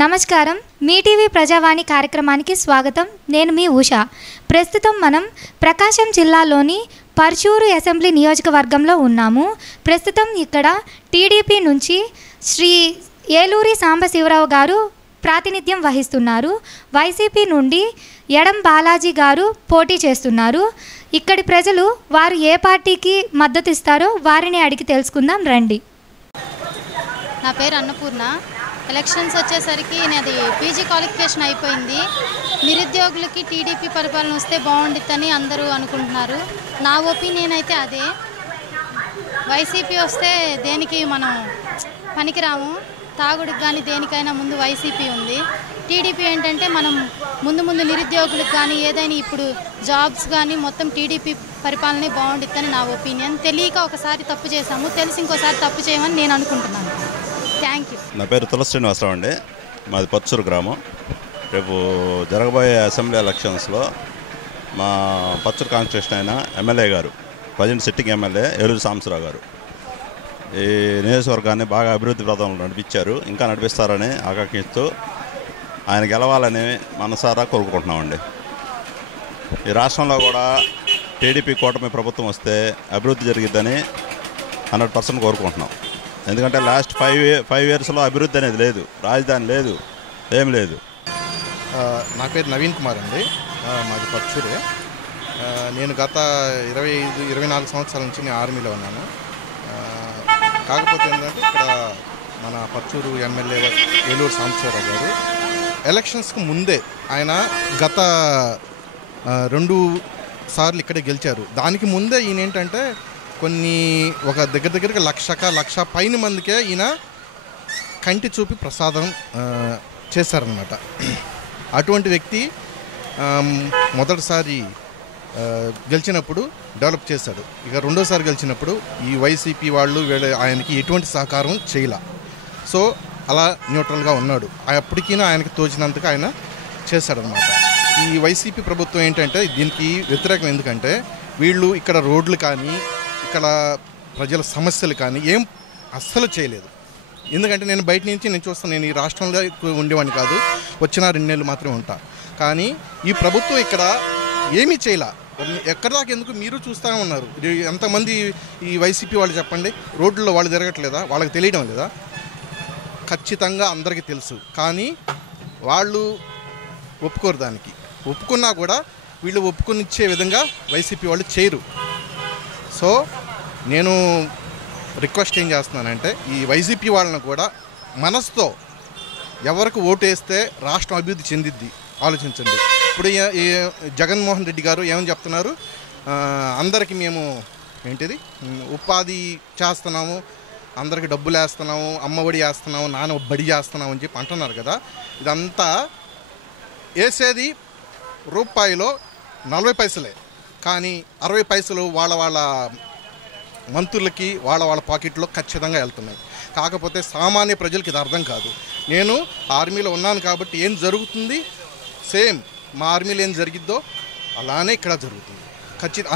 నమస్కారం. మీ టీవీ ప్రజావాణి కార్యక్రమానికి స్వాగతం. నేను మీ ఉషా. ప్రస్తుతం మనం ప్రకాశం జిల్లాలోని పర్చూరు అసెంబ్లీ నియోజకవర్గంలో ఉన్నాము. ప్రస్తుతం ఇక్కడ టీడీపీ నుంచి శ్రీ ఏలూరి సాంబశివరావు గారు ప్రాతినిధ్యం వహిస్తున్నారు. వైసీపీ నుండి ఎడం బాలాజీ గారు పోటీ చేస్తున్నారు. ఇక్కడి ప్రజలు వారు ఏ పార్టీకి మద్దతు ఇస్తారో వారిని అడిగి తెలుసుకుందాం రండి. నా పేరు అన్నపూర్ణ. ఎలక్షన్స్ వచ్చేసరికి నాది పీజీ క్వాలిఫికేషన్ అయిపోయింది. నిరుద్యోగులకి టీడీపీ పరిపాలన వస్తే బాగుండిద్దని అందరూ అనుకుంటున్నారు. నా ఒపీనియన్ అయితే అదే. వైసీపీ వస్తే దేనికి మనం పనికిరాము. తాగుడికి కానీ దేనికైనా ముందు వైసీపీ ఉంది. టీడీపీ ఏంటంటే మనం ముందు నిరుద్యోగులకు కానీ ఏదైనా ఇప్పుడు జాబ్స్ కానీ మొత్తం టీడీపీ పరిపాలనే బాగుండిద్దని నా ఒపీనియన్. తెలియక ఒకసారి తప్పు చేశాము, తెలిసి ఇంకోసారి తప్పు చేయమని నేను అనుకుంటున్నాను. Thank you. నా పేరు తులసి శ్రీనివాసరావు అండి. మాది పర్చూరు గ్రామం. రేపు జరగబోయే అసెంబ్లీ ఎలక్షన్స్లో మా పర్చూరు కాన్స్టిట్యూషన్ అయిన ఎమ్మెల్యే గారు, present sitting MLA Eluri Sambasivarao గారు ఈ నియోజకవర్గాన్ని బాగా అభివృద్ధి ప్రదంలో నడిపించారు. ఇంకా నడిపిస్తారని ఆకాంక్షిస్తూ ఆయన గెలవాలని మనసారా కోరుకుంటున్నామండి. ఈ రాష్ట్రంలో కూడా టీడీపీ కూటమి ప్రభుత్వం వస్తే అభివృద్ధి జరిగిద్దని 100% కోరుకుంటున్నాం. ఎందుకంటే లాస్ట్ 5 ఇయర్స్లో అభివృద్ధి అనేది లేదు, రాజధాని లేదు, ఏం లేదు. నా పేరు నవీన్ కుమార్ అండి. మాది పర్చూరే. నేను గత 24 సంవత్సరాల నుంచి నేను ఆర్మీలో ఉన్నాను. కాకపోతే ఏంటంటే ఇక్కడ మన పర్చూరు ఎమ్మెల్యే ఏలూరు సాంబశివరావు గారు ఎలక్షన్స్కి ముందే ఆయన గత 2 సార్లు ఇక్కడే గెలిచారు. దానికి ముందే ఈయన ఏంటంటే ఒక దగ్గరగా లక్ష పైన మందికే ఈయన కంటి చూపి ప్రసాదం చేశారనమాట. అటువంటి వ్యక్తి మొదటిసారి గెలిచినప్పుడు డెవలప్ చేశాడు. ఇక రెండోసారి గెలిచినప్పుడు ఈ వైసీపీ వాళ్ళు ఆయనకి ఎటువంటి సహకారం చేయలే. సో అలా న్యూట్రల్గా ఉన్నాడు. అప్పటికీ ఆయనకి తోచినంతగా ఆయన చేశాడనమాట. ఈ వైసీపీ ప్రభుత్వం ఏంటంటే దీనికి వ్యతిరేకం. ఎందుకంటే వీళ్ళు ఇక్కడ రోడ్లు కానీ ఇక్కడ ప్రజల సమస్యలు కానీ ఏం అస్సలు చేయలేదు. ఎందుకంటే నేను బయట నుంచి నేను చూస్తాను. నేను ఈ రాష్ట్రంలో ఉండేవాడిని కాదు, వచ్చిన 2 నెలలు మాత్రమే ఉంటా. కానీ ఈ ప్రభుత్వం ఇక్కడ ఏమీ చేయలే. ఎక్కడిదాకా ఎందుకు మీరు చూస్తూ ఉన్నారు. ఎంతమంది ఈ వైసీపీ వాళ్ళు చెప్పండి, రోడ్లలో వాళ్ళు తిరగట్లేదా? వాళ్ళకి తెలియడం లేదా? ఖచ్చితంగా అందరికీ తెలుసు. కానీ వాళ్ళు ఒప్పుకోరు. దానికి ఒప్పుకున్నా కూడా వీళ్ళు ఒప్పుకొనిచ్చే విధంగా వైసీపీ వాళ్ళు చేయరు. సో నేను రిక్వెస్ట్ ఏం చేస్తున్నానంటే ఈ వైసీపీ వాళ్ళని కూడా మనసుతో ఎవరికి ఓటు వేస్తే రాష్ట్రం అభివృద్ధి చెందిద్ది ఆలోచించండి. ఇప్పుడు ఈ జగన్మోహన్ రెడ్డి గారు ఏమని చెప్తున్నారు, అందరికీ మేము ఉపాధి చేస్తున్నాము, అందరికి డబ్బులు వేస్తున్నాము, అమ్మఒడి వేస్తున్నాము, నాన్న బడి చేస్తున్నాము అని చెప్పి అంటున్నారు కదా. ఇదంతా వేసేది రూపాయిలో 40 పైసలే. కానీ 60 పైసలు వాళ్ళ మంత్రులకి వాళ్ళ పాకెట్లో ఖచ్చితంగా వెళ్తున్నాయి. కాకపోతే సామాన్య ప్రజలకి ఇది అర్థం కాదు. నేను ఆర్మీలో ఉన్నాను కాబట్టి ఏం జరుగుతుంది, సేమ్ మా ఆర్మీలో ఏం జరిగిద్దో అలానే ఇక్కడ జరుగుతుంది.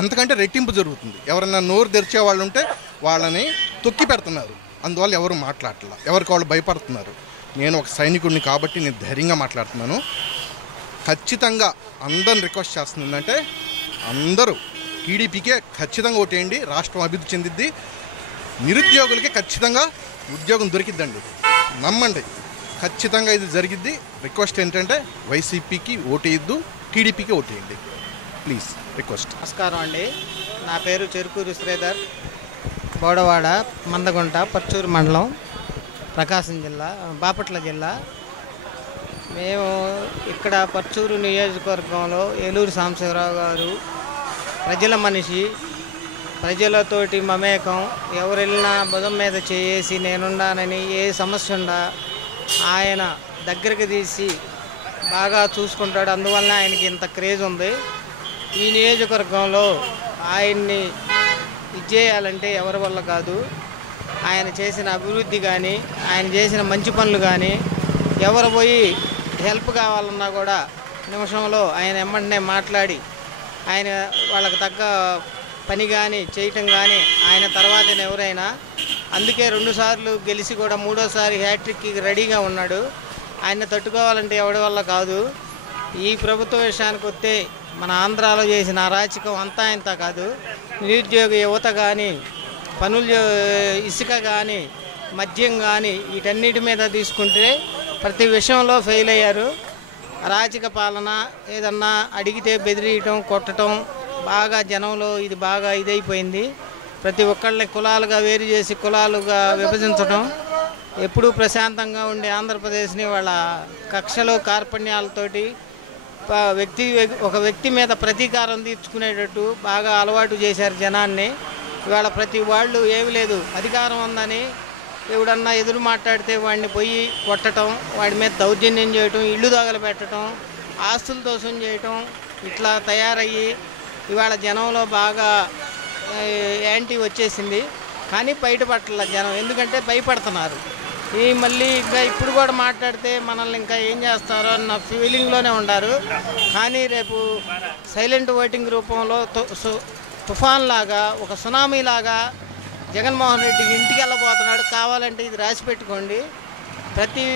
అంతకంటే రెట్టింపు జరుగుతుంది. ఎవరన్నా నోరు తెరిచే వాళ్ళు ఉంటే వాళ్ళని తొక్కి పెడుతున్నారు. అందువల్ల ఎవరు మాట్లాడట్లా, ఎవరికి వాళ్ళు భయపడుతున్నారు. నేను ఒక సైనికుడిని కాబట్టి నేను ధైర్యంగా మాట్లాడుతున్నాను. ఖచ్చితంగా అందరిని రిక్వెస్ట్ చేస్తుందంటే అందరూ టీడీపీకే ఖచ్చితంగా ఓటేయండి. రాష్ట్రం అభివృద్ధి చెందిద్ది. నిరుద్యోగులకి ఖచ్చితంగా ఉద్యోగం దొరికిద్దండి. నమ్మండి, ఖచ్చితంగా ఇది జరిగిద్ది. రిక్వెస్ట్ ఏంటంటే వైసీపీకి ఓటేయద్దు, టీడీపీకి ఓటేయండి ప్లీజ్. రిక్వెస్ట్. నమస్కారం అండి. నా పేరు చెరుకూరి శ్రీధర్. బోడవాడ, మందగుంట, పర్చూరు మండలం, ప్రకాశం జిల్లా, బాపట్ల జిల్లా. మేము ఇక్కడ పర్చూరు నియోజకవర్గంలో ఏలూరు సాంబశివరావు గారు ప్రజల మనిషి, ప్రజలతోటి మమేకం. ఎవరు వెళ్ళినా భుజం మీద చేసి నేనున్నానని, ఏ సమస్య ఉండా ఆయన దగ్గరికి తీసి బాగా చూసుకుంటాడు. అందువల్ల ఆయనకి ఇంత క్రేజ్ ఉంది. ఈ నియోజకవర్గంలో ఆయన్ని ఇచ్చేయాలంటే ఎవరి వల్ల కాదు. ఆయన చేసిన అభివృద్ధి కానీ, ఆయన చేసిన మంచి పనులు కానీ, ఎవరు పోయి హెల్ప్ కావాలన్నా కూడా నిమిషంలో ఆయన ఎమ్మటనే మాట్లాడి ఆయన వాళ్ళకి తగ్గ పని కానీ చేయటం కానీ ఆయన తర్వాతనే ఎవరైనా. అందుకే 2 సార్లు గెలిచి కూడా 3వ సారి హ్యాట్రిక్కి రెడీగా ఉన్నాడు. ఆయన తట్టుకోవాలంటే ఎవడి వల్ల కాదు. ఈ ప్రభుత్వ విషయానికి వస్తే మన ఆంధ్రాలో చేసిన అరాచకం అంతా ఇంత కాదు. నిరుద్యోగ యువత కానీ, ఇసుక కానీ, మద్యం కానీ వీటన్నిటి మీద తీసుకుంటే ప్రతి విషయంలో ఫెయిల్ అయ్యారు. అరాచక పాలన, ఏదన్నా అడిగితే బెదిరియటం, కొట్టడం బాగా జనంలో ఇది బాగా ఇదైపోయింది. ప్రతి ఒక్కళ్ళని కులాలుగా వేరు చేసి కులాలుగా విభజించడం, ఎప్పుడూ ప్రశాంతంగా ఉండే ఆంధ్రప్రదేశ్ని వాళ్ళ కక్షలు కార్పణ్యాలతోటి ఒక వ్యక్తి మీద ప్రతీకారం తీర్చుకునేటట్టు బాగా అలవాటు చేశారు జనాన్ని. ఇవాళ ప్రతి వాళ్ళు ఏమి లేదు, అధికారం ఉందని ఎవడన్నా ఎదురు మాట్లాడితే వాడిని పోయి కొట్టడం, వాడి మీద దౌర్జన్యం చేయటం, ఇళ్ళు తగలబెట్టడం, ఆస్తులు దోషం చేయటం, ఇట్లా తయారయ్యి ఇవాళ జనంలో బాగా యాంటీ వచ్చేసింది. కానీ బయటపట్ల జనం, ఎందుకంటే భయపడుతున్నారు. మళ్ళీ ఇంకా ఇప్పుడు కూడా మాట్లాడితే మనల్ని ఇంకా ఏం చేస్తారో అన్న ఫీలింగ్లోనే ఉన్నారు. కానీ రేపు సైలెంట్ ఓటింగ్ రూపంలో తుఫాన్ లాగా, ఒక సునామీ లాగా జగన్మోహన్ రెడ్డి ఇంటికి వెళ్ళబోతున్నాడు. కావాలంటే ఇది రాసి పెట్టుకోండి. ప్రతి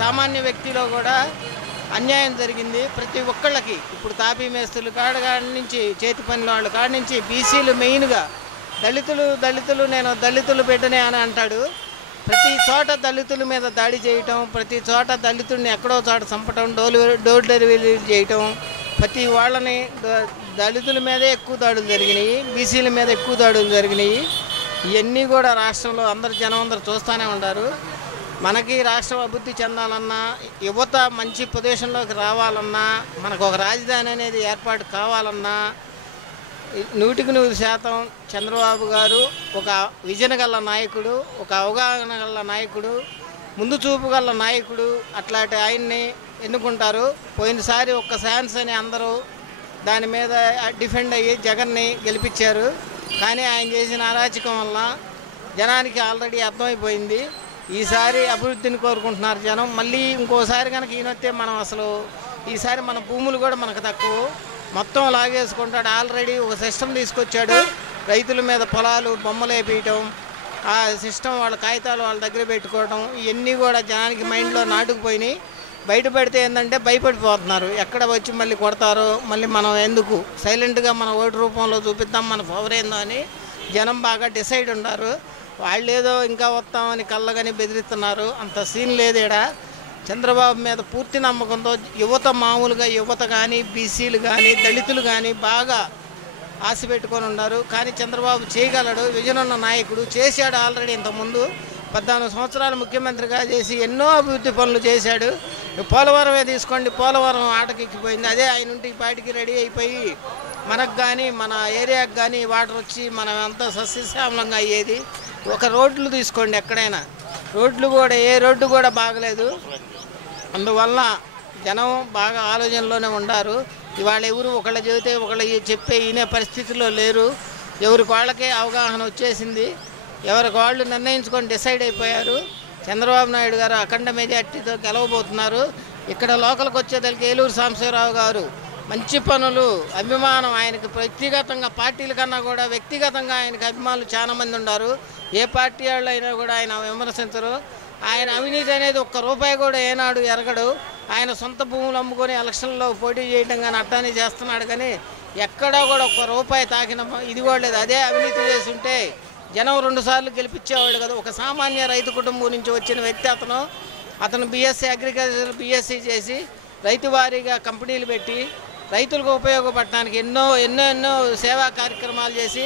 సామాన్య వ్యక్తిలో కూడా అన్యాయం జరిగింది. ప్రతి ఒక్కళ్ళకి ఇప్పుడు తాపీ మేస్తులు కాడ నుంచి, చేతి పనుల వాళ్ళ కాడ నుంచి, బీసీలు మెయిన్గా, దళితులు నేను దళితులు బిడ్డనే అని అంటాడు. ప్రతి చోట దళితుల మీద దాడి చేయటం, ప్రతి చోట దళితుడిని ఎక్కడో చోట చంపటం, డోర్ డెలివరీ చేయటం, ప్రతి వాళ్ళని దళితుల మీదే ఎక్కువ దాడులు జరిగినాయి, బీసీల మీద ఎక్కువ దాడులు జరిగినాయి. ఇవన్నీ కూడా రాష్ట్రంలో జనం అందరూ చూస్తూనే ఉన్నారు. మనకి రాష్ట్రం అభివృద్ధి చెందాలన్నా, యువత మంచి పొజిషన్లోకి రావాలన్నా, మనకు ఒక రాజధాని అనేది ఏర్పాటు కావాలన్నా 100% చంద్రబాబు గారు ఒక విజన్ గల నాయకుడు, ఒక అవగాహన గల నాయకుడు, ముందు చూపు గల నాయకుడు. అట్లాంటి ఆయన్ని ఎన్నుకుంటారు. పోయినసారి ఒక్క ఛాన్స్ అని అందరూ దాని మీద డిఫెండ్ అయ్యి జగన్ని గెలిపించారు. కానీ ఆయన చేసిన అరాచకం వల్ల జనానికి ఆల్రెడీ అర్థమైపోయింది. ఈసారి అభివృద్ధిని కోరుకుంటున్నారు జనం. మళ్ళీ ఇంకోసారి కనుక ఈయనొస్తే మనం అసలు ఈసారి మన భూములు కూడా మనకు తక్కువ, మొత్తం లాగేసుకుంటాడు. ఆల్రెడీ ఒక సిస్టమ్ తీసుకొచ్చాడు, రైతుల మీద పొలాలు బొమ్మలు వేపించడం, ఆ సిస్టమ్ వాళ్ళ కాగితాలు వాళ్ళ దగ్గర పెట్టుకోవడం, ఇవన్నీ కూడా జనానికి మైండ్లో నాటుకుపోయినాయి. బయట పెడితే ఏంటంటే భయపడిపోతున్నారు, ఎక్కడ వచ్చి మళ్ళీ కొడతారో, మళ్ళీ మనం ఎందుకు సైలెంట్గా మన ఓటు రూపంలో చూపిద్దాం మన పవర్ ఏందో అని జనం బాగా డిసైడ్ ఉన్నారు. వాళ్ళు ఏదో ఇంకా వస్తామని కళ్ళగాని బెదిరిస్తున్నారు. అంత సీన్ లేదు ఈడ. చంద్రబాబు మీద పూర్తి నమ్మకంతో యువత, మామూలుగా యువత కానీ, బీసీలు కానీ, దళితులు కానీ బాగా ఆశ పెట్టుకొని ఉన్నారు. కానీ చంద్రబాబు చేయగలడు, విజన్ ఉన్న నాయకుడు, చేశాడు ఆల్రెడీ. ఇంతకుముందు 14 సంవత్సరాలు ముఖ్యమంత్రిగా చేసి ఎన్నో అభివృద్ధి పనులు చేశాడు. పోలవరమే తీసుకోండి, పోలవరం ఆటకెక్కిపోయింది. అదే ఆయన ఉంటే ఈ పాటికి రెడీ అయిపోయి మనకు కానీ మన ఏరియాకి కానీ వాటర్ వచ్చి మనం అంతా సస్యశ్యామలంగా అయ్యేది. ఒక రోడ్లు తీసుకోండి, ఎక్కడైనా రోడ్లు కూడా ఏ రోడ్డు కూడా బాగలేదు. అందువల్ల జనం బాగా ఆలోచనలోనే ఉన్నారు. ఇవాళ ఎవరు ఒకళ్ళ చెబితే ఒకళ్ళ చెప్పే ఈయనే పరిస్థితిలో లేరు. ఎవరికి వాళ్ళకే అవగాహన వచ్చేసింది, ఎవరికి వాళ్ళు నిర్ణయించుకొని డిసైడ్ అయిపోయారు. చంద్రబాబు నాయుడు గారు అఖండ మెజార్టీతో గెలవబోతున్నారు. ఇక్కడ లోకల్కి వచ్చేదానికి ఏలూరు సాంబశివరావు గారు మంచి పనులు, అభిమానం ఆయనకు వ్యక్తిగతంగా, పార్టీల కన్నా కూడా వ్యక్తిగతంగా ఆయనకు అభిమానులు చాలా మంది ఉన్నారు. ఏ పార్టీ వాళ్ళు అయినా కూడా ఆయన విమర్శించరు. ఆయన అవినీతి అనేది ఒక్క రూపాయి కూడా ఏనాడు ఎరగడు. ఆయన సొంత భూములు అమ్ముకొని ఎలక్షన్లో పోటీ చేయడం కానీ అట్టానే చేస్తున్నాడు. కానీ ఎక్కడా కూడా ఒక్క రూపాయి తాకిన ఇది కూడా లేదు. అదే అవినీతి చేసి ఉంటే జనం 2 సార్లు గెలిపించేవాళ్ళు కదా. ఒక సామాన్య రైతు కుటుంబం నుంచి వచ్చిన వ్యక్తి అతను బీఎస్సీ అగ్రికల్చర్ బీఎస్సీ చేసి రైతు వారీగా కంపెనీలు పెట్టి రైతులకు ఉపయోగపడటానికి ఎన్నో సేవా కార్యక్రమాలు చేసి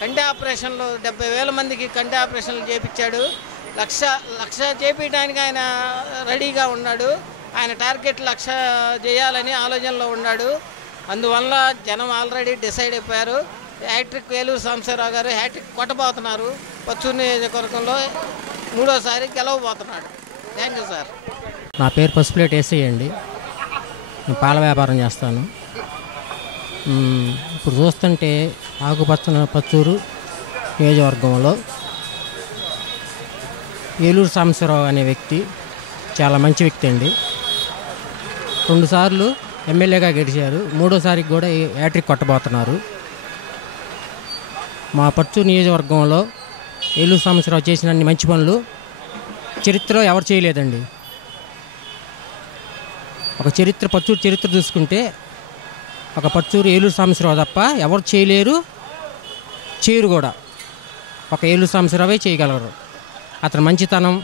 కంటి ఆపరేషన్లు 70,000 మందికి కంటి ఆపరేషన్లు చేయించాడు. లక్ష చేపించడానికి ఆయన రెడీగా ఉన్నాడు. ఆయన టార్గెట్ 1,00,000 చేయాలని ఆలోచనలో ఉన్నాడు. అందువల్ల జనం ఆల్రెడీ డిసైడ్ అయిపోయారు. హ్యాట్రిక్ ఏలూరు సాంబశివరావు గారు హ్యాట్రిక్ కొట్టబోతున్నారు. పచ్చూరు నియోజకవర్గంలో 3వసారి గెలవబోతున్నాడు. Thank you sir. నా పేరు పసుపులేటి ఏసీ అండి. నేను పాల వ్యాపారం చేస్తాను. ఇప్పుడు చూస్తుంటే ఆకుపచ్చన పచ్చూరు నియోజకవర్గంలో ఏలూరు సాంబశివరావు అనే వ్యక్తి చాలా మంచి వ్యక్తి అండి. 2 సార్లు ఎమ్మెల్యేగా గెలిచారు. 3వసారికి కూడా హ్యాట్రిక్ కొట్టబోతున్నారు. మా పచ్చూరు నియోజకవర్గంలో ఏలూరు సాంబశివరావు చేసిన అన్ని మంచి పనులు చరిత్రలో ఎవరు చేయలేదండి. ఒక పచ్చూరు చరిత్ర చూసుకుంటే ఒక పచ్చూరు ఏలూరు సాంబశివరావు తప్ప ఎవరు చేయరు కూడా. ఒక ఏలూరు సాంబశివరావే చేయగలరు. అతని మంచితనం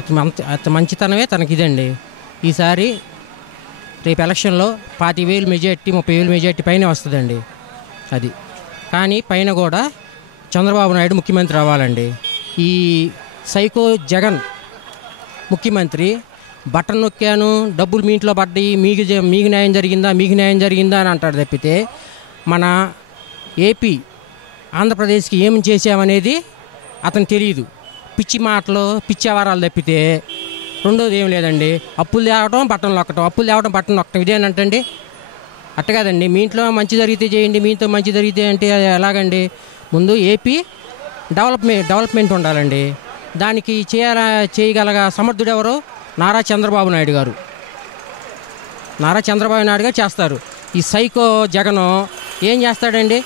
అతని మంచితనమే తనకి ఇదండి. ఈసారి రేపు ఎలక్షన్లో 25,000 మెజార్టీ 30,000 మెజార్టీ పైన వస్తుందండి. అది కానీ పైన కూడా చంద్రబాబు నాయుడు ముఖ్యమంత్రి అవ్వాలండి. ఈ సైకో జగన్ ముఖ్యమంత్రి బటన్ నొక్కాను, డబ్బులు మీ ఇంట్లో పడ్డాయి, మీకు న్యాయం జరిగిందా అని అంటాడు తప్పితే మన ఏపీ ఆంధ్రప్రదేశ్కి ఏం చేసామనేది అతను తెలియదు. పిచ్చి మాటలు పిచ్చి అవరాలు తప్పితే రెండోది ఏం లేదండి. అప్పులు తేవటం బట్టలు నొక్కటం ఇదేనంటండి. అట్ట కాదండి. మీ ఇంట్లో మంచి జరిగితే చేయండి, మీ ఇంట్లో మంచి జరిగితే అంటే ఎలాగండి? ముందు ఏపీ డెవలప్మెంట్ ఉండాలండి. దానికి చేయగల సమర్థుడు ఎవరు? నారా చంద్రబాబు నాయుడు గారు చేస్తారు. ఈ సైకో జగను ఏం చేస్తాడండి?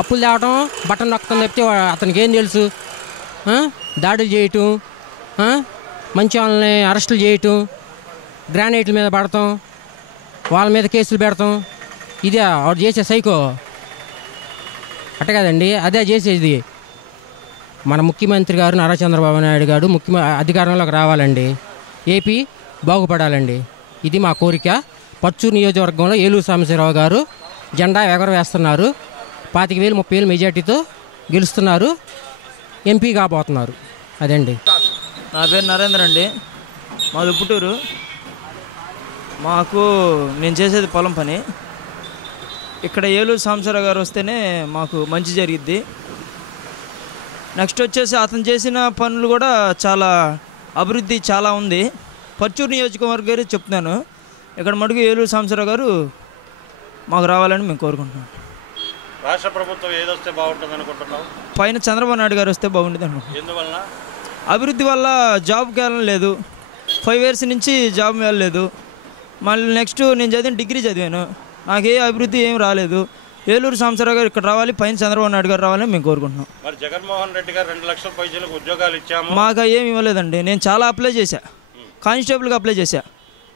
అప్పులు తేవటం బట్టలు నొక్కటం తప్పితే అతనికి ఏం తెలుసు? దాడులు చేయటం, మంచి వాళ్ళని అరెస్టులు చేయటం, గ్రానైట్ల మీద పడటం, వాళ్ళ మీద కేసులు పెడతాం, ఇదే వాడు చేసే సైకో. అట్ట కదండి, అదే చేసేది. మన ముఖ్యమంత్రి గారు నారా చంద్రబాబు నాయుడు గారు అధికారంలోకి రావాలండి. ఏపీ బాగుపడాలండి. ఇది మా కోరిక. పచ్చూరు నియోజకవర్గంలో ఏలూరు సాంబశివరావు గారు జెండా ఎగరవేస్తున్నారు. 25,000 30,000 మెజార్టీతో గెలుస్తున్నారు, ఎంపీ కాబోతున్నారు. అదండి. నా పేరు నరేంద్ర అండి, మాది ఉప్పుటూరు. నేను చేసేది పొలం పని. ఇక్కడ ఏలూరు సాంబశివరావు గారు వస్తేనే మాకు మంచి జరిగిద్ది. నెక్స్ట్ వచ్చేసి అతను చేసిన పనులు కూడా చాలా అభివృద్ధి చాలా ఉంది. పచ్చూరు నియోజకవర్గం చెప్తున్నాను. ఇక్కడ మటుకు ఏలూరు సాంబశివరావు గారు మాకు రావాలని మేము కోరుకుంటున్నాం. రాష్ట్ర ప్రభుత్వం ఏదొస్తే బాగుంటుంది అనుకుంటున్నావు? పైన చంద్రబాబు నాయుడు గారు వస్తే బాగుంటుంది అనుకుంటున్నాం. ఎందువల్ల? అభివృద్ధి వల్ల జాబ్కి వెళ్ళలేదు. 5 years నుంచి జాబ్ వెళ్ళలేదు. మళ్ళీ నెక్స్ట్ నేను డిగ్రీ చదివాను, నాకు ఏ అభివృద్ధి ఏం రాలేదు. ఏలూరు సాంబశివరావు గారు ఇక్కడ రావాలి, పైన చంద్రబాబు నాయుడు గారు రావాలని మేము కోరుకుంటున్నాం. మరి జగన్మోహన్ రెడ్డి గారు 2 లక్షల పైసలకు ఉద్యోగాలు ఇచ్చాము, మాకు ఏమి ఇవ్వలేదండి. నేను చాలా అప్లై చేశా, కానిస్టేబుల్గా అప్లై చేశా,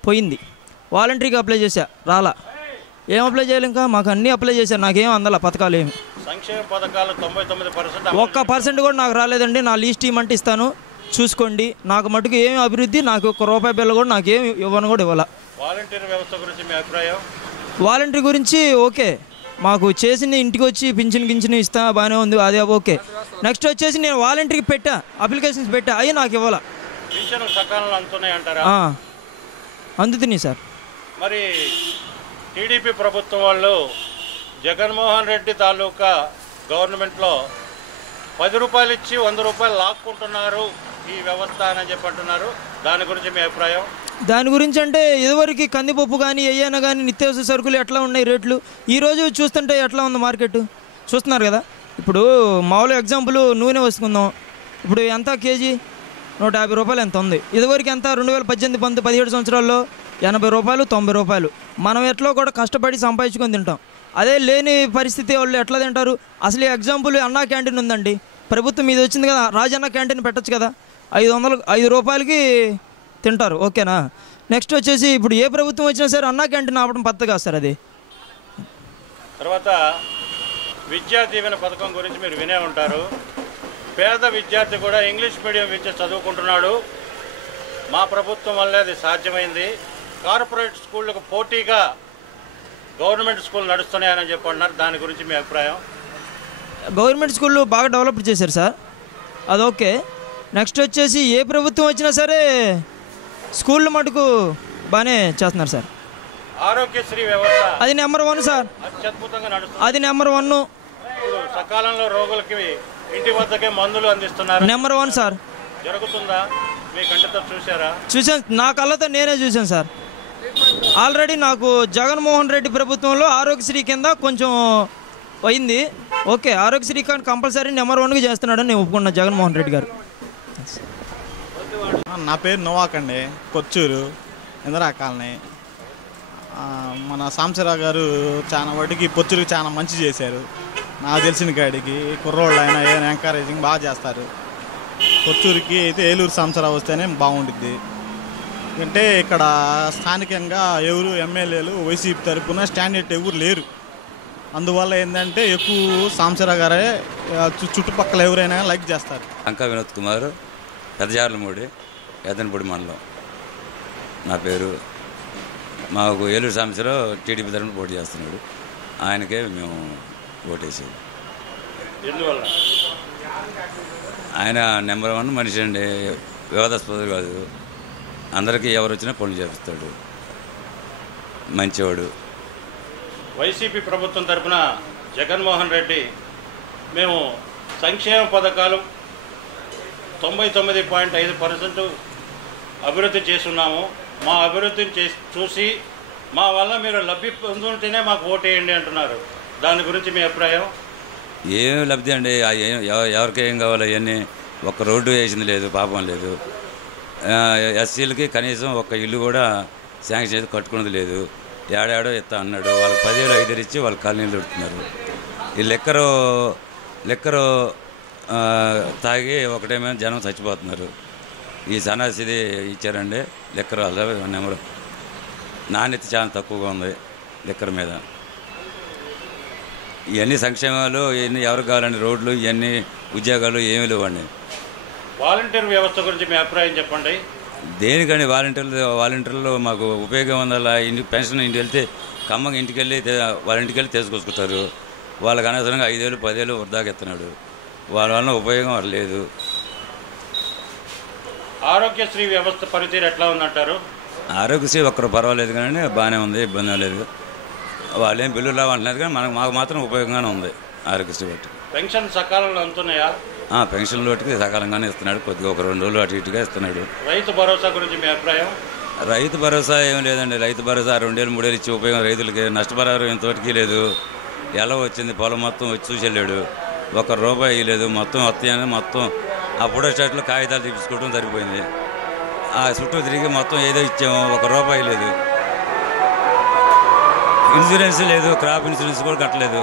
పోయింది. వాలంటరీగా అప్లై చేశా, రాలా. ఏం అప్లై చేయాలి? ఇంకా మాకు అన్నీ అప్లై చేశాను, నాకేం అందాల పథకాలు ఏమి. సంక్షేమ పథకాలు 99% 1% కూడా నాకు రాలేదండి. నా లీస్ట్ ఇవ్వమంటే ఇస్తాను, చూసుకోండి. నాకు మటుకు ఏమి అభివృద్ధి, నాకు ₹1 బిల్ల కూడా నాకేమి ఇవ్వను కూడా ఇవ్వాల. వాలంటీర్ వ్యవస్థ గురించి మీ అభిప్రాయం? వాలంటరీ గురించి ఓకే, మాకు చేసిన ఇంటికి వచ్చి పింఛన్ ఇస్తా, బాగానే ఉంది, అదే ఓకే. నెక్స్ట్ వచ్చేసి నేను వాలంటరీకి పెట్టా, అప్లికేషన్స్ పెట్టా, అవి నాకు ఇవ్వాల. పింఛన్ సకాలంలో అందుతున్నాయి అంటారా? అందుతున్నాయి సార్. మరి టీడీపీ ప్రభుత్వం వాళ్ళు జగన్మోహన్ రెడ్డి తాలూకా గవర్నమెంట్లో 10 రూపాయలు ఇచ్చి 100 రూపాయలు లాక్కుంటున్నారు ఈ వ్యవస్థ అని చెప్పి అంటున్నారు. దాని గురించి మీ అభిప్రాయం? దాని గురించి అంటే ఇదివరకు కందిపప్పు కానీ ఏయైనా కానీ నిత్యావసర సరుకులు ఎట్లా ఉన్నాయి రేట్లు, ఈరోజు చూస్తుంటే ఎట్లా ఉంది మార్కెట్ చూస్తున్నారు కదా. ఇప్పుడు మామూలు ఎగ్జాంపుల్ నూనె వేసుకుందాం, ఇప్పుడు ఎంత కేజీ? 150 రూపాయలు ఎంత ఉంది. ఇదివరకు ఎంత? 2018 17 సంవత్సరాల్లో 80 రూపాయలు 90 రూపాయలు. మనం ఎట్లా కూడా కష్టపడి సంపాదించుకొని తింటాం. అదే లేని పరిస్థితి వాళ్ళు ఎట్లా తింటారు? అసలు ఎగ్జాంపుల్ అన్నా క్యాంటీన్ ఉందండి, ప్రభుత్వం మీద వచ్చింది కదా, రాజన్న క్యాంటీన్ పెట్టచ్చు కదా, 5 రూపాయలకి తింటారు, ఓకేనా. నెక్స్ట్ వచ్చేసి ఇప్పుడు ఏ ప్రభుత్వం వచ్చినా సరే అన్నా క్యాంటీన్ ఆపడం పద్ధతి కాదు సార్ అది. తర్వాత విద్యా దీవెన పథకం గురించి మీరు వినే ఉంటారు. పేద విద్యార్థి కూడా ఇంగ్లీష్ మీడియం విద్య చదువుకుంటున్నాడు. మా ప్రభుత్వం వల్లే అది సాధ్యమైంది. కార్పొరేట్ స్కూళ్ళకు పోటీగా గవర్నమెంట్ స్కూల్ నడుస్తున్నాయని చెప్పి అన్నారు. దాని గురించి మీ అభిప్రాయం? గవర్నమెంట్ స్కూళ్ళు బాగా డెవలప్ చేశారు సార్, అది ఓకే. నెక్స్ట్ వచ్చేసి ఏ ప్రభుత్వం వచ్చినా సరే స్కూళ్ళు మటుకు బాగానే చేస్తున్నారు సార్. ఆరోగ్యశ్రీ వ్యవస్థ అది నెంబర్ 1 సార్, అత్యద్భుతంగా నడుస్తుంది. అది నెంబర్ 1. ఇప్పుడు సకాలంలో రోగులకి ఇంటి వద్దకే మందులు అందిస్తున్నారు, నెంబర్ 1 సార్. జరుగుతుందా? మీ కంటితో చూసారా? చూసాను, నా కళ్ళతో నేనే చూశాను సార్. ఆల్రెడీ నాకు జగన్మోహన్ రెడ్డి ప్రభుత్వంలో ఆరోగ్యశ్రీ కింద కొంచెం అయింది, ఓకే. ఆరోగ్యశ్రీ కానీ కంపల్సరీ నెంబర్ 1గా చేస్తున్నాడని నేను ఒప్పుకున్నా జగన్మోహన్ రెడ్డి గారు. నా పేరు నోవాక్ అండి, కొచ్చూరు ఇందిరా కాలనీ. మన సాంబశివరావు గారు చాలా వాటికి పొచ్చూరుకి చాలా మంచి చేశారు. నాకు తెలిసిన కాడికి కుర్రోళ్ళు అయినా ఎంకరేజింగ్ బాగా చేస్తారు. కొచ్చూరుకి అయితే ఏలూరు సాంబశివరావు వస్తేనే బాగుంటుంది. అంటే ఇక్కడ స్థానికంగా ఎవరు ఎమ్మెల్యేలు వైసీపీ తరఫున స్టాండర్డ్ ఎవరు లేరు. అందువల్ల ఏంటంటే ఎక్కువ సాంబశివరావు గారే చుట్టుపక్కల ఎవరైనా లైక్ చేస్తారు. అంకా వినోద్ కుమార్, పెద్దజార్లమూడి, ఎదనపూడి మండలం. నా పేరు. మాకు ఏలూరు సాంబశివరావు టీడీపీ తరఫున పోటీ చేస్తున్నాడు. ఆయనకే మేము ఓటేసేది. ఆయన నెంబర్ 1 మనిషి అండి. వివాదాస్పదులు కాదు. అందరికీ ఎవరు వచ్చినా పనులు చేపిస్తాడు. మంచివాడు. వైసీపీ ప్రభుత్వం తరఫున జగన్మోహన్ రెడ్డి మేము సంక్షేమ పథకాలు 99.5% అభివృద్ధి చేస్తున్నాము. మా అభివృద్ధిని చూసి మా వల్ల మీరు లబ్ధి పొందుంటేనే మాకు ఓటేయండి అంటున్నారు. దాని గురించి మీ అభిప్రాయం? ఏం లబ్ధి అండి? ఎవరికి ఏం కావాలి? అవన్నీ ఒక్క రోడ్డు వేసింది లేదు, పాపం లేదు. ఎస్సీలకి కనీసం ఒక్క ఇల్లు కూడా శాంక్షన్ చేసి కట్టుకున్నది లేదు. ఏడాడో ఎత్తా అన్నాడు. వాళ్ళకి 10,000 5,000 ఇచ్చి వాళ్ళు కాలనీలు పెడుతున్నారు. ఈ లెక్కరు తాగి ఒకటేమైనా జనం చచ్చిపోతున్నారు. ఈ సన్నాసిది ఇచ్చారండి లెక్కరు. అలా నెంబర్ నాణ్యత చాలా తక్కువగా ఉంది లెక్కర్ మీద. ఇవన్నీ సంక్షేమాలు ఇవన్నీ ఎవరికి కావాలండి? రోడ్లు ఇవన్నీ ఉద్యోగాలు ఏమీ లేవండి. వాలంటీర్ వ్యవస్థ గురించి మీ అభిప్రాయం చెప్పండి. దేనికండి వాలంటీర్లు మాకు ఉపయోగం ఉండాల. పెన్షన్ ఇంటికి వెళ్తే ఖమ్మంగా ఇంటికి వెళ్ళి వాళ్ళ ఇంటికి వెళ్ళి తీసుకొచ్చుకుంటారు. వాళ్ళకి అనవసరంగా 5,000 10,000 వృద్ధాకి ఎత్తున్నాడు. వాళ్ళ వలన ఉపయోగం వాళ్ళు లేదు. ఆరోగ్యశ్రీ వ్యవస్థ పనితీరు ఎట్లా ఉందంటారు? ఆరోగ్యశ్రీ ఒక్కరు పర్వాలేదు కానీ బాగానే ఉంది, ఇబ్బంది లేదు. వాళ్ళేం బిల్లులు రావంటున్నారు కానీ మాకు మాత్రం ఉపయోగంగానే ఉంది ఆరోగ్యశ్రీ బట్టి. పెన్షన్ సకాలంలో అందుతున్నాయా? పెన్షన్లు బట్టి సకాలంగానే ఇస్తున్నాడు. కొద్దిగా ఒక 2 రోజులు అటు ఇటుగా ఇస్తున్నాడు. రైతు భరోసా గురించి మీ అభిప్రాయం? రైతు భరోసా ఏం లేదండి. రైతు భరోసా 2,000 3,000 ఇచ్చి ఉపయోగం రైతులకి. నష్టపరిహారం ఇంతవరకు లేదు. ఎలా వచ్చింది? పొలం మొత్తం వచ్చి చూసి వెళ్ళాడు. ₹1 లేదు. మొత్తం వస్తాయని మొత్తం ఆ ఫోటో స్టాట్లో కాగితాలు తీసుకోవడం సరిపోయింది. ఆ చుట్టూ తిరిగి మొత్తం ఏదో ఇచ్చాము. ₹1 లేదు. ఇన్సూరెన్స్ లేదు. క్రాప్ ఇన్సూరెన్స్ కూడా కట్టలేదు.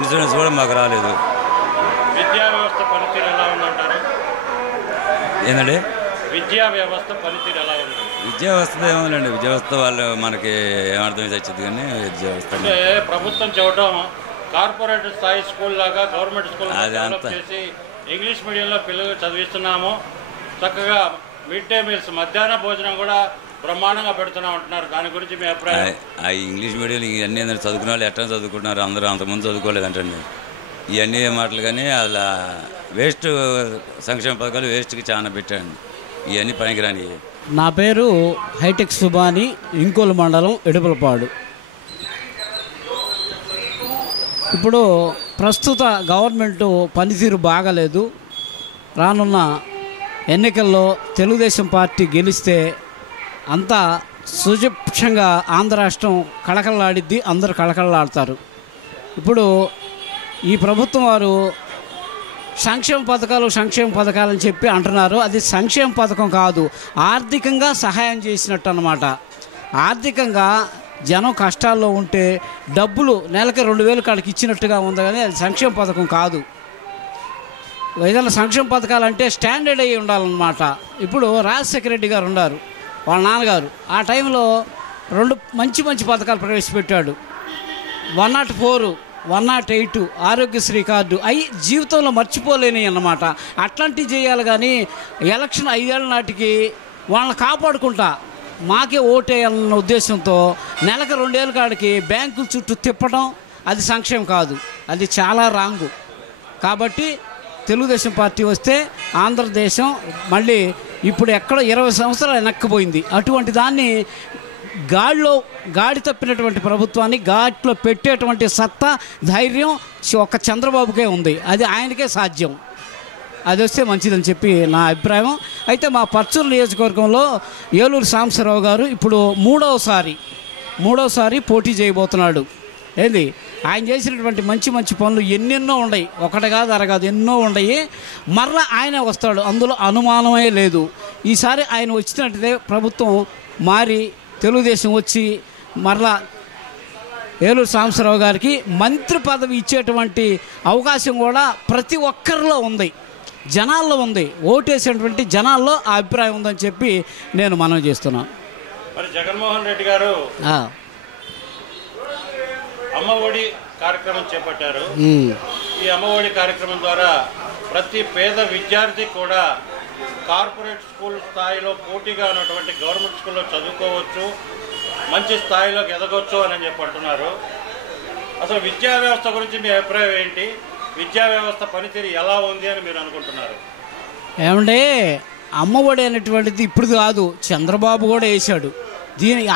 ఇన్సూరెన్స్ కూడా మాకు రాలేదు. విద్యా వ్యవస్థ పనితీరు ఎలా ఉందంటారు? ఏంటండి? విద్యా వ్యవస్థ పనితీరు ఎలా ఉంది? విద్యా వ్యవస్థ ఏముందండి? విద్యా వ్యవస్థ వాళ్ళు మనకి ఏమర్థం వచ్చింది కానీ విద్యా వ్యవస్థ అంటే ప్రభుత్వం చెప్పడం కార్పొరేట్ స్థాయి స్కూల్ లాగా గవర్నమెంట్ స్కూల్ డెవలప్ చేసి ఇంగ్లీష్ మీడియంలో పిల్లలు చదివిస్తున్నాము. చక్కగా మిడ్ డే మీల్స్ మధ్యాహ్న భోజనం కూడా బ్రహ్మాండంగా పెడుతున్నాం అంటున్నారు. దాని గురించి మీ అభిప్రాయం? ఆ ఇంగ్లీష్ మీడియం ఇవన్నీ చదువుకునే వాళ్ళు ఎట్లా చదువుకుంటున్నారు? అందరూ అంతకుముందు చదువుకోలేదంటండి. ఇవన్నీ మాటలు కానీ అలా వేస్ట్ సంక్షేమ పథకాలు వేస్ట్కి చాలా పెట్టండి. ఇవన్నీ పనికిరాని. నా పేరు హైటెక్ సుబాని, ఇంకోలు మండలం, ఇడుపులపాడు. ఇప్పుడు ప్రస్తుత గవర్నమెంటు పనితీరు బాగలేదు. రానున్న ఎన్నికల్లో తెలుగుదేశం పార్టీ గెలిస్తే అంతా సుభిక్షంగా ఆంధ్ర రాష్ట్రం కళకళలాడిద్ది. అందరూ కళకళలాడతారు. ఇప్పుడు ఈ ప్రభుత్వం వారు సంక్షేమ పథకాలని చెప్పి అంటున్నారు. అది సంక్షేమ పథకం కాదు, ఆర్థికంగా సహాయం చేసినట్టు అన్నమాట. ఆర్థికంగా జనం కష్టాల్లో ఉంటే డబ్బులు నెలకి 2,000 కాడికి ఇచ్చినట్టుగా ఉంది కానీ అది సంక్షేమ పథకం కాదు. ఏదైనా సంక్షేమ పథకాలంటే స్టాండర్డ్ అయ్యి ఉండాలన్నమాట. ఇప్పుడు రాజశేఖర రెడ్డి గారు ఉన్నారు, వాళ్ళ నాన్నగారు. ఆ టైంలో 2 మంచి పథకాలు ప్రవేశపెట్టాడు. 104, 108 ఆరోగ్యశ్రీ కార్డు అవి జీవితంలో మర్చిపోలేని అన్నమాట. అట్లాంటివి చేయాలి కానీ ఎలక్షన్ 5 ఏళ్ల నాటికి వాళ్ళని కాపాడుకుంటా మాకే ఓటేయాలన్న ఉద్దేశంతో నెలకు 2 ఏళ్ళ కాడికి బ్యాంకుల చుట్టూ తిప్పడం అది సంక్షేమం కాదు, అది చాలా రాంగు. కాబట్టి తెలుగుదేశం పార్టీ వస్తే ఆంధ్రదేశం మళ్ళీ ఇప్పుడు ఎక్కడో 20 సంవత్సరాలు వెనక్కిపోయింది. అటువంటి దాన్ని గాడి తప్పినటువంటి ప్రభుత్వాన్ని ఘాట్లో పెట్టేటువంటి సత్తా, ధైర్యం ఒక్క చంద్రబాబుకే ఉంది. అది ఆయనకే సాధ్యం. అది వస్తే మంచిదని చెప్పి నా అభిప్రాయం. అయితే మా పర్చూరు నియోజకవర్గంలో ఏలూరు సాంబశివరావు గారు ఇప్పుడు మూడోసారి పోటీ చేయబోతున్నాడు. ఏంది ఆయన చేసినటువంటి మంచి పనులు ఎన్నెన్నో ఉన్నాయి, ఒకటి కాదు అరగాదు, ఎన్నో ఉన్నాయి. మరలా ఆయన వస్తాడు, అందులో అనుమానమే లేదు. ఈసారి ఆయన వచ్చినట్టే ప్రభుత్వం మారి తెలుగుదేశం వచ్చి మరలా ఏలూరు సాంబశివరావు గారికి మంత్రి పదవి ఇచ్చేటువంటి అవకాశం కూడా ప్రతి ఒక్కరిలో ఉంది. జనాల్లో ఉంది, ఓటేసినటువంటి జనాల్లో ఆ అభిప్రాయం ఉందని చెప్పి నేను మనవి చేస్తున్నాను. మరి జగన్మోహన్ రెడ్డి గారు అమ్మ ఒడి కార్యక్రమం చేపట్టారు. ఈ అమ్మ ఒడి కార్యక్రమం ద్వారా ప్రతి పేద విద్యార్థి కూడా కార్పొరేట్ స్కూల్ స్థాయిలో పోటీగా ఉన్నటువంటి గవర్నమెంట్ స్కూల్లో చదువుకోవచ్చు, మంచి స్థాయిలోకి ఎదగవచ్చు అని చెప్పి అంటున్నారు. అసలు విద్యా వ్యవస్థ గురించి మీ అభిప్రాయం ఏంటి? విద్యా వ్యవస్థ పనితీరు ఎలా ఉంది అని మీరు అనుకుంటున్నారు? ఏమంటే అమ్మఒడి అనేటువంటిది ఇప్పుడు కాదు, చంద్రబాబు కూడా వేశాడు.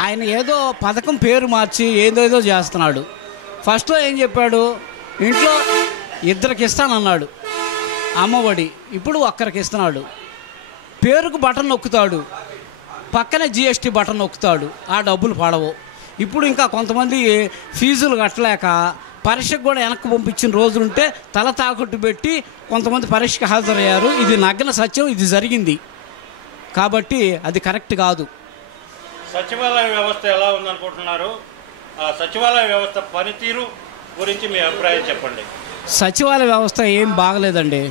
ఆయన ఏదో పథకం పేరు మార్చి ఏదేదో చేస్తున్నాడు. ఫస్ట్లో ఏం చెప్పాడు, ఇంట్లో 2కి ఇస్తానన్నాడు అమ్మఒడి, ఇప్పుడు 1కి ఇస్తున్నాడు. పేరుకు బటన్ నొక్కుతాడు, పక్కనే GST బటన్ నొక్కుతాడు, ఆ డబ్బులు పడవు. ఇప్పుడు ఇంకా కొంతమంది ఫీజులు కట్టలేక పరీక్షకు కూడా వెనక్కి పంపించిన రోజులుంటే తల తాకట్టు పెట్టి కొంతమంది పరీక్షకు హాజరయ్యారు. ఇది నగ్న సత్యం, ఇది జరిగింది. కాబట్టి అది కరెక్ట్ కాదు. సచివాలయ వ్యవస్థ ఎలా ఉందనుకుంటున్నారు? ఆ సచివాలయ వ్యవస్థ పనితీరు గురించి మీ అభిప్రాయం చెప్పండి. సచివాలయ వ్యవస్థ ఏం బాగలేదండి.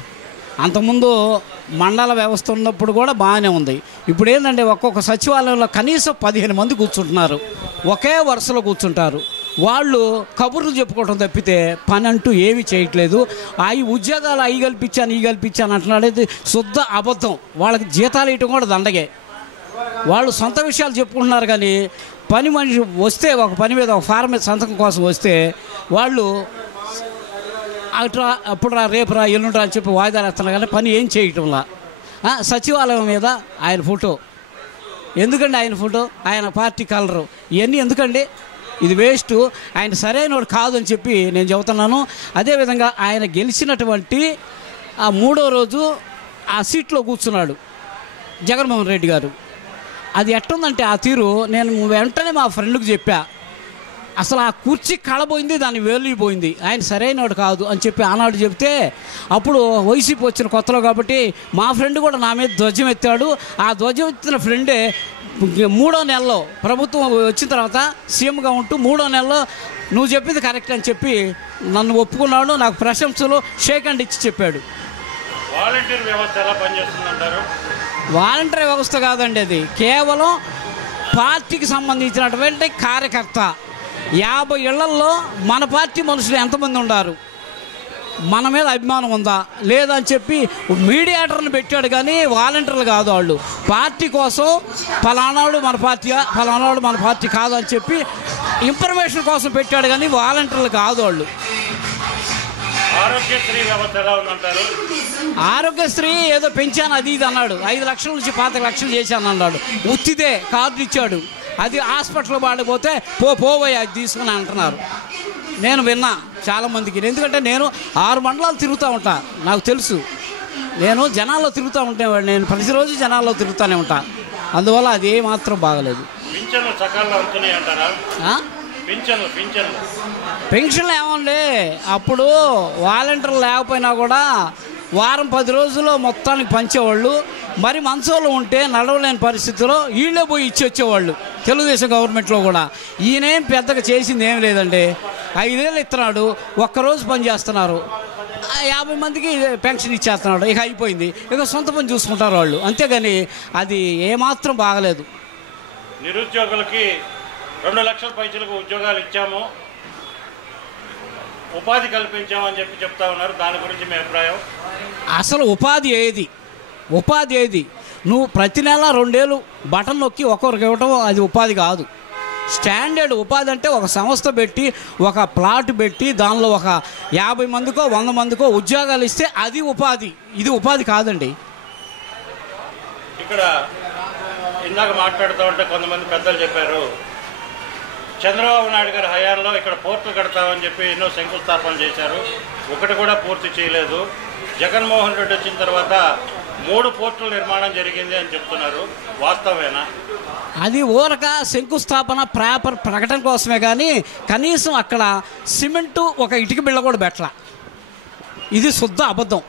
అంతకుముందు మండల వ్యవస్థ ఉన్నప్పుడు కూడా బాగానే ఉంది. ఇప్పుడు ఏంటంటే ఒక్కొక్క సచివాలయంలో కనీసం 15 మంది కూర్చుంటున్నారు, ఒకే వరుసలో కూర్చుంటారు. వాళ్ళు కబుర్లు చెప్పుకోవడం తప్పితే పని అంటూ ఏమీ చేయట్లేదు. ఈ ఉద్యోగాలు అవి కల్పించాను అంటున్నాడు, ఇది శుద్ధ అబద్ధం. వాళ్ళకి జీతాలు ఇవ్వటం కూడా దండగే. వాళ్ళు సొంత విషయాలు చెప్పుకుంటున్నారు, కానీ పని మనిషి వస్తే ఒక పని మీద ఒక ఫారం మీద సంతకం కోసం వస్తే వాళ్ళు అట్రా అప్పుడు రా రేపు రా ఎల్లుండ్రా అని చెప్పి వాయిదాలు వేస్తున్నారు, కానీ పని ఏం చేయటంలా. సచివాలయం మీద ఆయన ఫోటో ఎందుకండి, ఆయన ఫోటో, ఆయన పార్టీ కలరు, ఇవన్నీ ఎందుకండి? ఇది వేస్ట్. ఆయన సరైనోడు కాదు అని చెప్పి నేను చెబుతున్నాను. అదేవిధంగా ఆయన గెలిచినటువంటి ఆ 3వ రోజు ఆ సీట్లో కూర్చున్నాడు జగన్మోహన్ రెడ్డి గారు. అది ఎట్టుందంటే ఆ తీరు, నేను వెంటనే మా ఫ్రెండ్కి చెప్పా, అసలు ఆ కుర్చీ కళపోయింది, దాన్ని వేలిపోయింది, ఆయన సరైనవాడు కాదు అని చెప్పి ఆనాడు చెప్తే, అప్పుడు వైసీపీ వచ్చిన కొత్తలో కాబట్టి మా ఫ్రెండ్ కూడా నా మీద ధ్వజం ఎత్తాడు. ఆ ధ్వజం ఎత్తిన ఫ్రెండే 3వ నెలలో ప్రభుత్వం వచ్చిన తర్వాత సీఎంగా ఉంటూ 3వ నెలలో నువ్వు చెప్పింది కరెక్ట్ అని చెప్పి నన్ను ఒప్పుకున్నాడు. నాకు ప్రశంసలు షేక్ హ్యాండ్ ఇచ్చి చెప్పాడు. వాలంటీర్ వ్యవస్థ ఎలా పనిచేస్తుందంటారు? వాలంటీర్ వ్యవస్థ కాదండి, అది కేవలం పార్టీకి సంబంధించినటువంటి కార్యకర్త. 50 ఇళ్లల్లో మన పార్టీ మనుషులు ఎంతమంది ఉన్నారు, మన మీద అభిమానం ఉందా లేదా అని చెప్పి మీడియేటర్ని పెట్టాడు, కానీ వాలంటీర్లు కాదు. వాళ్ళు పార్టీ కోసం ఫలానాడు మన పార్టీ కాదు అని చెప్పి ఇన్ఫర్మేషన్ కోసం పెట్టాడు, కానీ వాలంటీర్లు కాదు వాళ్ళు. ఆరోగ్యశ్రీ వ్యవస్థ ఎలా ఉందంటారు? ఆరోగ్యశ్రీ ఏదో పెంచాను అది ఇది అన్నాడు, 5 లక్షల నుంచి 5 లక్షలు చేశాను అన్నాడు. ఉత్తిదే కార్డు ఇచ్చాడు, అది హాస్పిటల్ వాడిపోతే పోవయ్య అది తీసుకుని అంటున్నారు. నేను విన్నా చాలామందికి, ఎందుకంటే నేను 6 మండలాలు తిరుగుతూ ఉంటా, నాకు తెలుసు. నేను జనాల్లో తిరుగుతూ ఉంటే నేను ప్రతిరోజు జనాల్లో తిరుగుతూనే ఉంటా. అందువల్ల అది ఏమాత్రం బాగలేదు. పెన్షన్లు ఏమండి, అప్పుడు వాలంటీర్లు లేకపోయినా కూడా వారం 10 రోజుల్లో మొత్తానికి పంచేవాళ్ళు. మరి మంచోళ్ళు ఉంటే నడవలేని పరిస్థితిలో వీళ్ళే పోయి ఇచ్చి వచ్చేవాళ్ళు. తెలుగుదేశం గవర్నమెంట్లో కూడా ఈయనేం పెద్దగా చేసింది ఏం లేదండి. 5 ఏళ్ళు ఇస్తున్నాడు, ఒక్కరోజు పని చేస్తున్నారు, 50 మందికి పెన్షన్ ఇచ్చేస్తున్నాడు, ఇక అయిపోయింది, ఇక సొంత పని చూసుకుంటారు వాళ్ళు, అంతేగాని అది ఏమాత్రం బాగలేదు. నిరుద్యోగులకి 2 లక్షల పైసలకు ఉద్యోగాలు ఇచ్చాము, ఉపాధి కల్పించామని చెప్పి చెప్తా ఉన్నారు. దాని గురించి మీ అభిప్రాయం? అసలు ఉపాధి ఏది? నువ్వు ప్రతి నెల 2 ఏళ్ళు బటన్ నొక్కి ఒక్కొక్కరికి ఇవ్వటం అది ఉపాధి కాదు. స్టాండర్డ్ ఉపాధి అంటే ఒక సంస్థ పెట్టి, ఒక ప్లాట్ పెట్టి, దానిలో ఒక 50 మందికో 100 మందికో ఉద్యోగాలు ఇస్తే అది ఉపాధి. ఇది ఉపాధి కాదండి. ఇక్కడ ఇందాక మాట్లాడుతూ ఉంటే కొంతమంది పెద్దలు చెప్పారు, చంద్రబాబు నాయుడు గారి హయాంలో ఇక్కడ పోర్టులు కడతామని చెప్పి ఎన్నో శంకుస్థాపన చేశారు, ఒకటి కూడా పూర్తి చేయలేదు. జగన్మోహన్ రెడ్డి వచ్చిన తర్వాత 3 పోర్టుల నిర్మాణం జరిగింది అని చెప్తున్నారు, వాస్తవేనా? అది ఊరక శంకుస్థాపన ప్రాపర్ ప్రకటన కోసమే, కానీ కనీసం అక్కడ సిమెంటు ఒక ఇటుక బిళ్ళ కూడా పెట్టలా. ఇది శుద్ధ అబద్ధం.